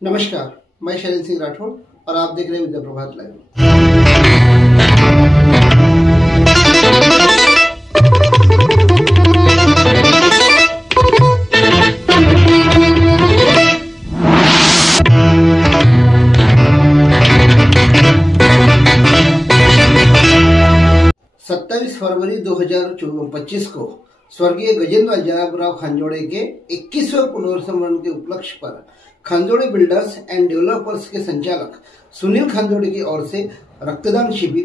नमस्कार, मैं शैलेंद्र सिंह राठौड़ और आप देख रहे हैं विद्या प्रभात लाइव। 27 फरवरी 2025 को स्वर्गीय गजेंद्र जनाबराव खांजोड़े के 21वें पुनर्स्मरण के उपलक्ष्य पर खांजोड़े बिल्डर्स एंड डेवलपर्स के संचालक सुनील खांजोड़े की ओर से रक्तदान शिविर,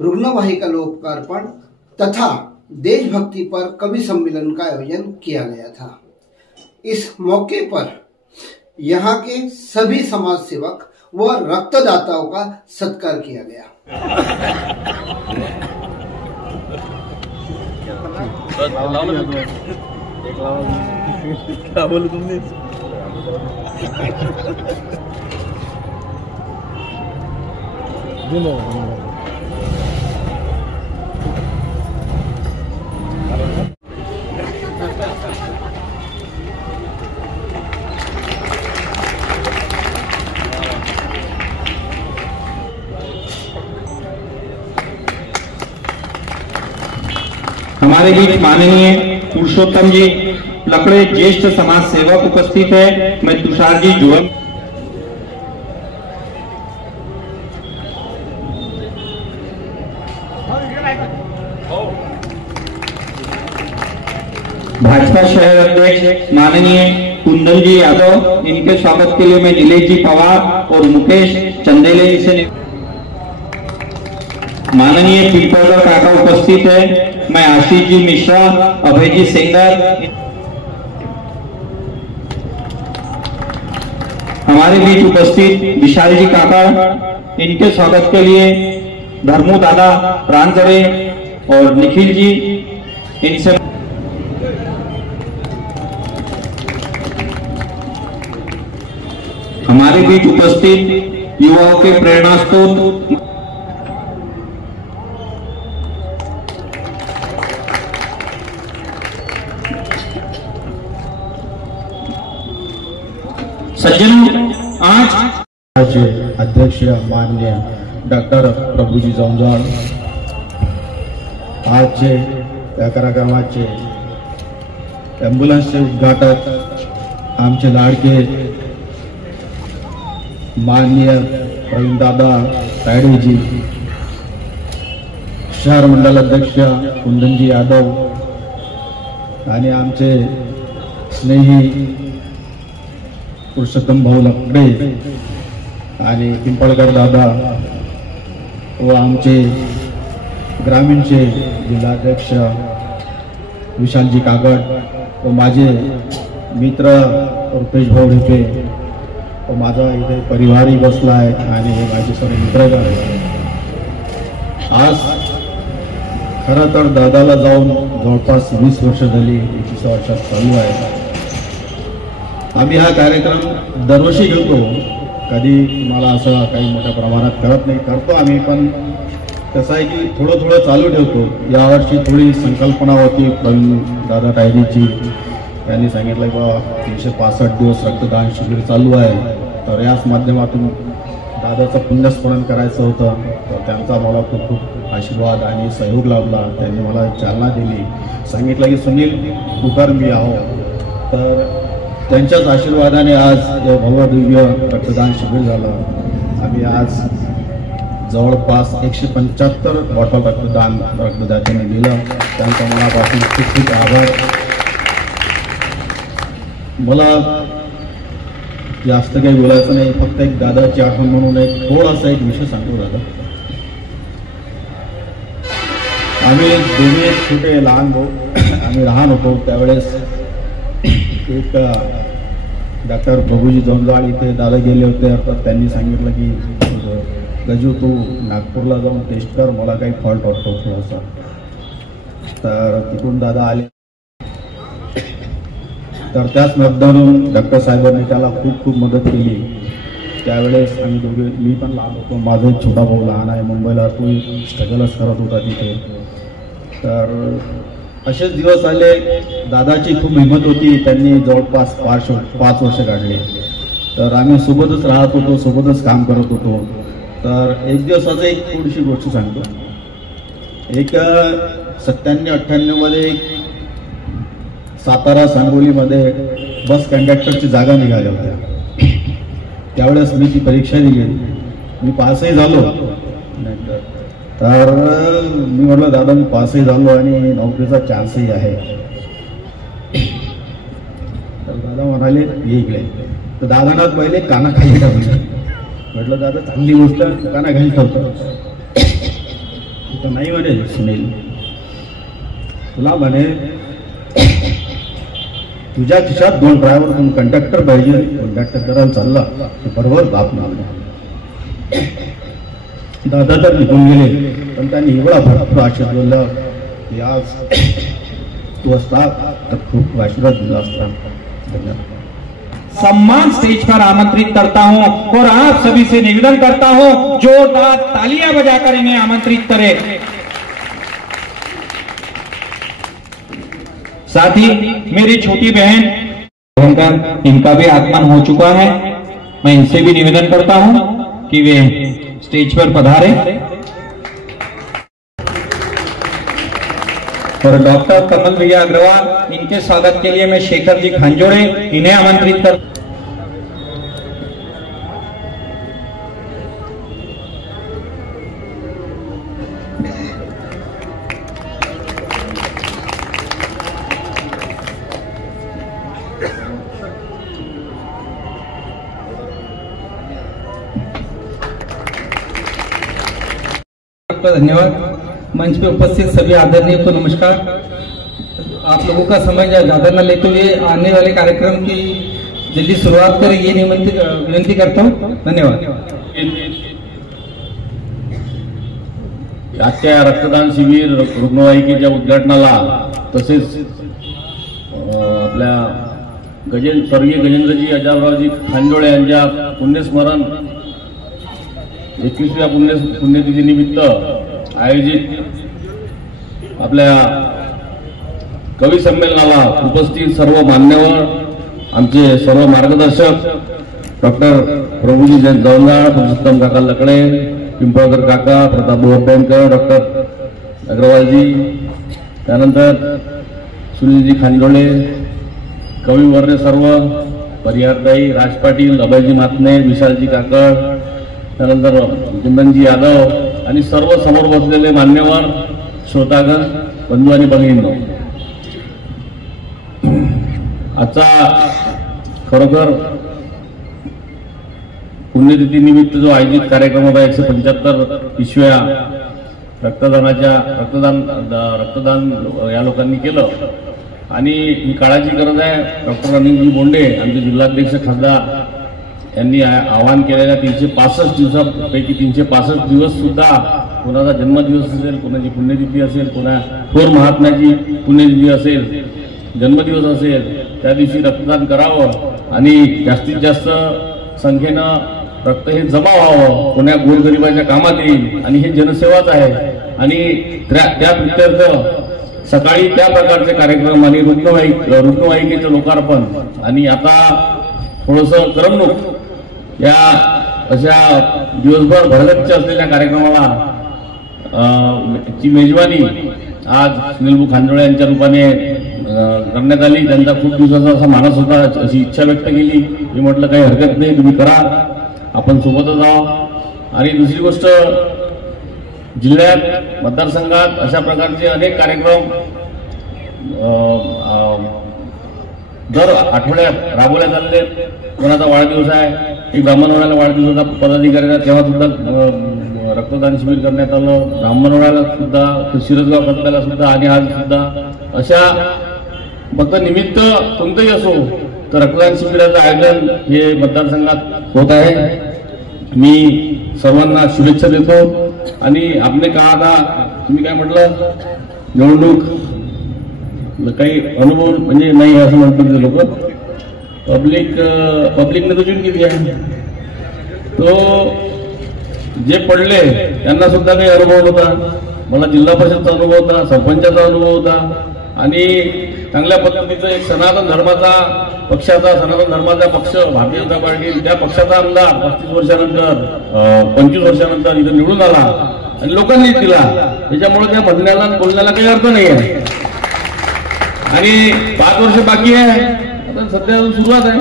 रुग्णवाहिका लोकार्पण तथा देशभक्ति पर कवि सम्मेलन का आयोजन किया गया था। इस मौके पर यहाँ के सभी समाज सेवक व रक्तदाताओं का सत्कार किया गया। क्या बोले तुमने? हमारे बीच माननीय पुरुषोत्तम जी लकड़े ज्येष्ठ समाज सेवक उपस्थित है। मैं तुषार जी जुअल भाजपा शहर अध्यक्ष माननीय कुंदन जी यादव, इनके स्वागत के लिए मैं नीलेश जी पवार और मुकेश चंदेले जी से माननीय पिंपौडर काका उपस्थित है। मैं आशीष जी मिश्रा, अभय जी सेंगर, हमारे बीच उपस्थित विशाल जी काका, इनके स्वागत के लिए धर्मू दादा रानजरे और निखिल जी, इनसे हमारे बीच उपस्थित युवाओं के प्रेरणा स्रोत सज्जनों, आज अध्यक्ष माननीय डॉक्टर प्रभुजी जौंजाळ आजचे या कार्यक्रमाचे ॲम्ब्युलन्सचे उद्घाटक आमचे लाडके माननीय प्रवीणदादा तायडेजी, शहर मंडल अध्यक्ष कुंदनजी यादव आणि आमचे स्नेही पुरुषोत्तम भाऊ लकडे आणि पिंपळकर दादा व आमचे ग्रामीणचे जिल्हाध्यक्ष विशालजी कागड व माझे मित्र रुपेश भाऊ ढेपे व माझा इथे परिवारही बसला आहे आणि हे माझे सर्व मित्रगण आहेत। आज खरं तर दादाला जाऊन जवळपास 20 वर्ष झाली, 21 वर्षात चालू आहे। आम्ही हा कार्यक्रम दरवर्षी घेतो, कधी मला असं काही मोठ्या प्रमाणात करत नाही, करतो आम्ही, पण कसं आहे की थोडं थोडं चालू ठेवतो। यावर्षी थोडी संकल्पना होती प्रवीण दादा तायडेची, त्यांनी सांगितलं की बाबा 365 दिवस रक्तदान शिबिर चालू आहे, तर याच माध्यमातून दादाचं पुण्यस्मरण करायचं होतं। तर त्यांचा मला खूप खूप आशीर्वाद आणि सहयोग लाभला, त्यांनी मला चालना दिली, सांगितलं की सुनील तू कर, मी आहो। तर त्यांच्याच आशीर्वादाने आज भव्यदिव्य रक्तदान शिबिर झालं। आम्ही आज जवळपास 175 बॉटल रक्तदात्यांनी दिलं, त्यांचा मनापासून खूप खूप आभार। मला जास्त काही बोलायचं नाही, फक्त एक दादाची आठवण म्हणून एक थोडासा एक विषय सांगतो। दादा आम्ही दोन्ही छोटे लहान भाऊ, आम्ही लहान होतो त्यावेळेस एक डॉक्टर प्रभुजी जौंजाळ इथे दादा गेले होते, तर त्यांनी सांगितलं की गजू तू नागपूरला जाऊन टेस्ट कर, मला काही फॉल्ट वाटतो थोडासा। तर तिकडून दादा आले, तर त्याच मतदारून डॉक्टर साहेबांनी त्याला खूप खूप मदत केली। त्यावेळेस आम्ही दोघे, मी पण लहान होतो, माझा एक छोटा भाऊ लहान आहे मुंबईला, तो स्ट्रगलच करत होता तिथे। तर असेच दिवस आले, दादाची खूप हिंमत होती, त्यांनी जवळपास 5 वर्ष काढले। तर आम्ही सोबतच राहत होतो, सोबतच काम करत होतो. तर एक दिवसाचं एक थोडीशी गोष्ट सांगतो. एक 97-98 सातारा सांगोलीमध्ये बस कंडक्टरची जागा निघाल्या होत्या. त्यावेळेस मी ती परीक्षा दिली, मी पासही झालो. तर मी म्हटलं दादा मी पासही झालो आणि नोकरीचा चान्सही आहे. तर दादा म्हणाले ये इकडे. तर दादांना पहिले कानाखाली ठेवलं. म्हटलं दादा चांगली गोष्ट कानाखाली ठेवतो. तर नाही म्हणे सुनील, तुला म्हणे तुझ्या खिशात 2 ड्रायव्हर, 2 कंडक्टर पाहिजे. कंडक्टर करायला चालला बरोबर बाप मारला. दादा तर निघून गेले, पण त्यांनी एवढा भरपूर आशीर्वाद बोलला की आज तू असता तर खूप आशीर्वाद दिला असता. धन्यवाद. सम्मान स्टेज पर आमंत्रित करता हूं और आप सभी से निवेदन करता हूं जोरदार तालियां बजाकर इन्हें आमंत्रित करें. साथ ही मेरी छोटी बहन इनका भी आगमन हो चुका है. मैं इनसे भी निवेदन करता हूं कि वे स्टेज पर पधारे और डॉक्टर कमल भैया अग्रवाल, इनके स्वागत के लिए मैं शेखर जी खांजोड़े इन्हें आमंत्रित कर. धन्यवाद. मंच पे उपस्थित सभी आदरणीय को नमस्कार. आप लोगों का समय ज्यादा न लेते हुए आने वाले कार्यक्रम की जल्दी शुरुआत करें ये विनंती करता हूँ. धन्यवाद. आजच्या रक्तदान शिबिर रुग्णवाहिकेच्या उद्घाटनाला तसेच आपल्या स्वर्गीय गजेंद्रजी अजाबरावजी खांजोळे यांच्या पुण्यस्मरण 21व्या पुण्यतिथी निमित्त आयोजित आपल्या कवी संमेलनाला उपस्थित सर्व मान्यवर, आमचे सर्व मार्गदर्शक डॉक्टर प्रभूजी जवंजाळ, पुरुषोत्तम काका लकडे, पिंपळकर काका, प्रताप बोरकर, डॉक्टर अग्रवालजी, त्यानंतर सुनीलजी खांजोळे, कविवर्य सर्व, परिहारताई, राज पाटील, अभयजी मातने, विशालजी काकड, त्यानंतर कुंदनजी यादव आणि सर्व समोर बसलेले मान्यवर, श्रोतागण, बंधू आणि भगिनींनो, आजचा खरोखर पुण्यतिथी निमित्त जो आयोजित कार्यक्रम होता 175व्या रक्तदान या लोकांनी केलं आणि ही काळाची गरज आहे. डॉक्टर अनिलजी बोंडे आमचे जिल्हाध्यक्ष खासदार यांनी आवाहन केलेल्या 365 दिवसापैकी 365 दिवस सुद्धा कोणाचा जन्मदिवस असेल, कोणाची पुण्यतिथी असेल, कोणा थोर महात्म्याची पुण्यतिथी असेल, जन्मदिवस असेल, त्या दिवशी रक्तदान करावं आणि जास्तीत जास्त संख्येनं रक्त हे जमा व्हावं, कोणा गोरगरिबाच्या कामात येईल आणि हे जनसेवाच आहे. आणि त्या प्रित्यर्थ सकाळी त्या प्रकारचे कार्यक्रम आणि रुग्णवाहिकेचं लोकार्पण आणि आता थोडंसं करमणूक या अशा दिवसभर भरगच्च असलेल्या कार्यक्रमाला ची मेजवानी आज सुनीलभाऊ खांजोळे यांच्या रूपाने करण्यात आली. त्यांचा खूप दिवसाचा असा मानस होता, अशी इच्छा व्यक्त केली. मी म्हटलं काही हरकत नाही, तुम्ही करा, आपण सोबतच आहोत. आणि दुसरी गोष्ट, जिल्ह्यात मतदारसंघात अशा प्रकारचे अनेक कार्यक्रम दर आठवड्यात राबवल्या चालले. कोणाचा वाढदिवस आहे, एक ब्राह्मणवाड्याला वाढदिवस होता पदाधिकाऱ्यांना, तेव्हा सुद्धा रक्तदान शिबिर करण्यात आलं. ब्राह्मणवाड्याला सुद्धा, शिरसगाव कसब्याला सुद्धा आणि आज सुद्धा अशा फक्त निमित्त कोणतंही असो तर रक्तदान शिबिराचं आयोजन हे मतदारसंघात होत आहे. मी सर्वांना शुभेच्छा देतो. आणि आपले का आता तुम्ही काय म्हटलं, निवडणूक काही अनुभव म्हणजे नाही असं म्हणतात ते लोक. पब्लिकने तो जिंकली दिया. तो जे पडले त्यांना सुद्धा काही अनुभव होता. मला जिल्हा परिषदचा अनुभव होता, सरपंचाचा अनुभव होता आणि चांगल्या पद्धतीचं एक सनातन धर्माचा पक्ष भारतीय जनता पार्टी त्या पक्षाचा आमदार 35 वर्षानंतर 25 वर्षानंतर इथं निवडून आला आणि लोकांनी दिला. त्याच्यामुळे त्या म्हणण्याला बोलण्याला काही अर्थ नाही आहे. आणि 5 वर्ष बाकी आहे, आता सध्या सुरुवात आहे,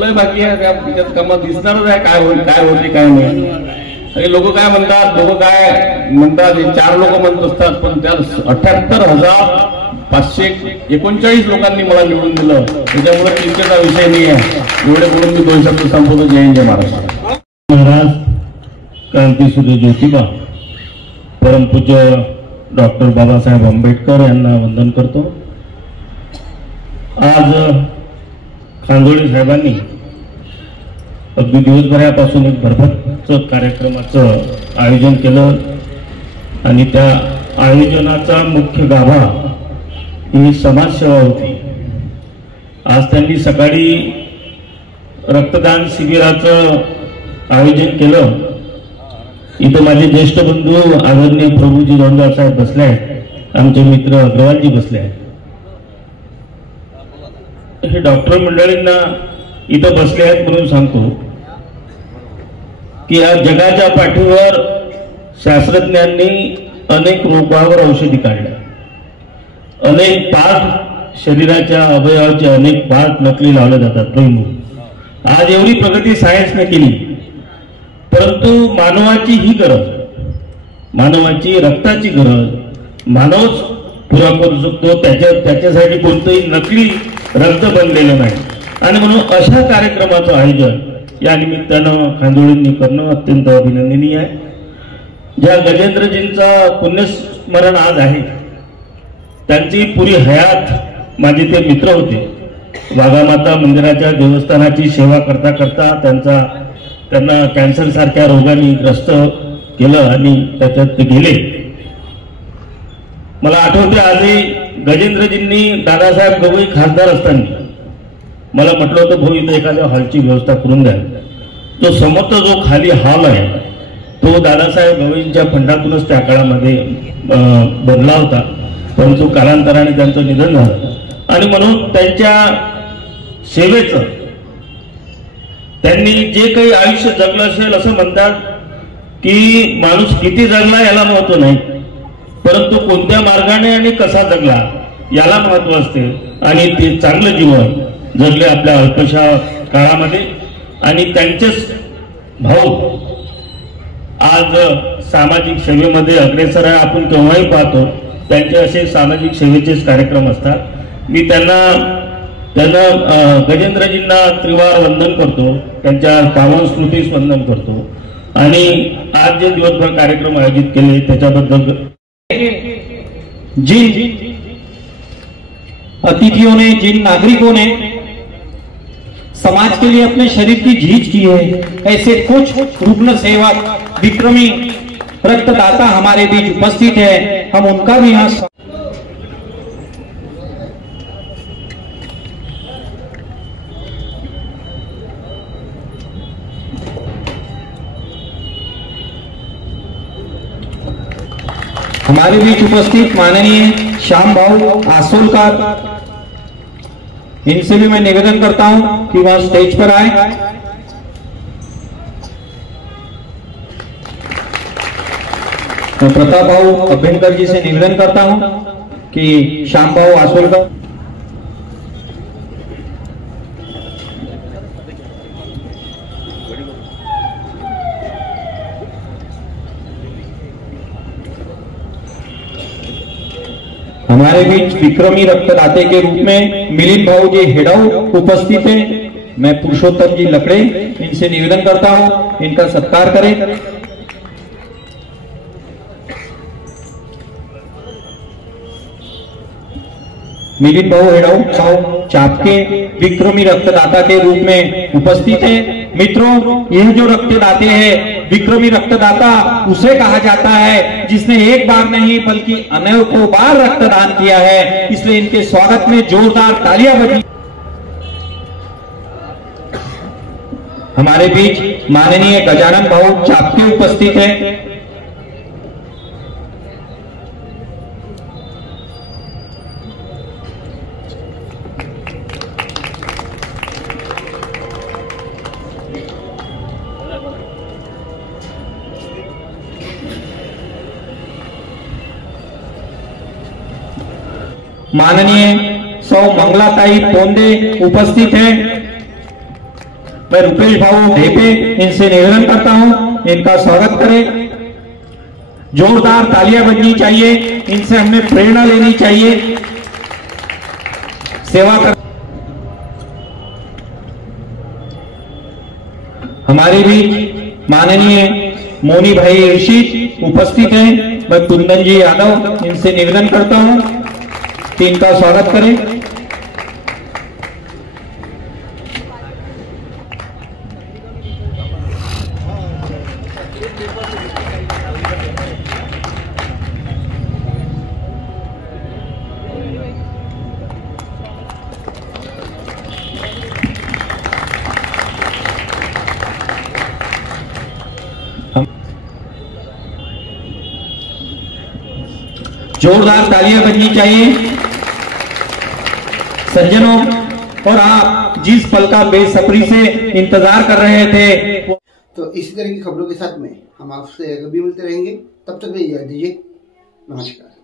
लय बाकी आहे. त्या कामात दिसणारच आहे काय होते काय नाही. आणि लोक काय म्हणतात 4 लोक म्हणत असतात, पण त्या 78,539 लोकांनी मला निवडून दिलं. त्याच्यामुळे चिंतेचा विषय नाही आहे. एवढे बोलून मी 2 शब्द संपवतो. जय हिंद जय महाराष्ट्र. महाराज क्रांतीसूर्य ज्योतिबा परमपूज्य डॉक्टर बाबासाहेब आंबेडकर यांना वंदन करतो. आज खांजोळे साहेबांनी अगदी दिवसभरापासून एक भरभक्कम कार्यक्रमाचं आयोजन केलं आणि त्या आयोजनाचा मुख्य गाभा ही समाजसेवा होती. आज त्यांनी सकाळी रक्तदान शिबिराचं आयोजन केलं. इथं माझे ज्येष्ठ बंधू आदरणीय प्रभूजी दोंडा साहेब बसले आहेत, आमचे मित्र अग्रवालजी बसले आहेत. हे डॉक्टर मंडळींना इथं बसले आहेत म्हणून सांगतो की या जगाच्या पाठीवर शास्त्रज्ञांनी अनेक रोगावर औषधी काढल्या. अनेक पार्ट शरीराच्या अवयवाचे अनेक पार्ट नकली लावले जातात. आज एवढी प्रगती सायन्सने केली, परंतु मानवाची ही गरज, मानवाची रक्ताची गरज मानवच पुरा करू शकतो. त्याच्यासाठी कोणतंही नकली रक्त बनलेलं नाही. आणि म्हणून अशा कार्यक्रमाचं आयोजन या निमित्तानं खांजोळींनी करणं अत्यंत अभिनंदनीय आहे. ज्या गजेंद्रजींचं पुण्यस्मरण आज आहे, त्यांची पुरी हयात माझे ते मित्र होते. वाघामाता मंदिराच्या देवस्थानाची सेवा करता करता त्यांना कॅन्सर सारख्या रोगाने ग्रस्त केलं आणि त्याच्यात ते गेले. मला आठवते आजही गजेंद्रजींनी दादासाहेब गवई खासदार असताना मला म्हटलं होतं भाऊ इथं एखाद्या हॉलची व्यवस्था करून द्या. तो समोरचा जो खाली हॉल आहे तो दादासाहेब गवईंच्या फंडातूनच त्या काळामध्ये बनला होता, परंतु कालांतराने त्यांचं निधन झालं. आणि म्हणून त्यांच्या सेवेचं त्यांनी जे काही आयुष्य जगलं असेल, असं म्हणतात की माणूस किती जगला याला महत्व नाही, परंतु कोणत्या मार्गाने आणि कसा जगला याला महत्व असते. आणि ते चांगलं जीवन जगले आपल्या अल्पशा काळामध्ये. आणि त्यांचेच भाऊ आज सामाजिक सेवेमध्ये अग्रेसर आहे. आपण केव्हाही पाहतो त्यांचे असे सामाजिक सेवेचेच कार्यक्रम असतात. मी त्यांना गजेंद्रजींना त्रिवार वंदन करतो, त्यांच्या पावन स्मृतीस वंदन करतो. आणि आज जे दिवसभर कार्यक्रम आयोजित केले त्याच्याबद्दल जिन अतिथियों ने, जिन नागरिकों ने समाज के लिए अपने शरीर की झीज की है, ऐसे कुछ रुग्ण सेवक विक्रमी रक्तदाता हमारे बीच उपस्थित है. हम उनका भी यहाँ हमारे बीच उपस्थित माननीय श्याम भाऊ आसोलकर, इनसे भी मैं निवेदन करता हूं कि वह स्टेज पर आए. तो प्रताप भाऊ अभ्यंकर जी से निवेदन करता हूं कि श्याम भाऊ आसोलकर हमारे बीच विक्रमी रक्तदाते के रूप में मिलिंद भाऊ जी हेडाऊ उपस्थित हैं. मैं पुरुषोत्तम जी लकड़े इनसे निवेदन करता हूं इनका सत्कार करें. मिलिंद भाऊ हेडाऊ चापके विक्रमी रक्तदाता के रूप में उपस्थित है. मित्रों, यह जो रक्तदाते हैं, विक्रमी रक्तदाता उसे कहा जाता है जिसने एक बार नहीं बल्कि अनेकों बार रक्तदान किया है. इसलिए इनके स्वागत में जोरदार तालियां बजी. हमारे बीच माननीय गजानन भाऊ चापके उपस्थित है. माननीय सौ मंगलाताई पोंदे उपस्थित हैं। मैं रुपेश भाऊ ढेपे इनसे निवेदन करता हूं, इनका स्वागत करें। जोरदार तालियां बजनी चाहिए, इनसे हमने प्रेरणा लेनी चाहिए। सेवा कर हमारे बीच माननीय मोनी भाई ऋषि उपस्थित हैं। मैं कुंदन जी यादव इनसे निवेदन करता हूं कि इनका स्वागत करें। जोरदार तालियां बजनी चाहिए। सज्जनों, और आप जिस पल का बेसब्री से इंतजार कर रहे थे, तो इसी तरह की खबरों के साथ में हम आपसे अभी मिलते रहेंगे। तब तक इजाजत दीजिए। नमस्कार।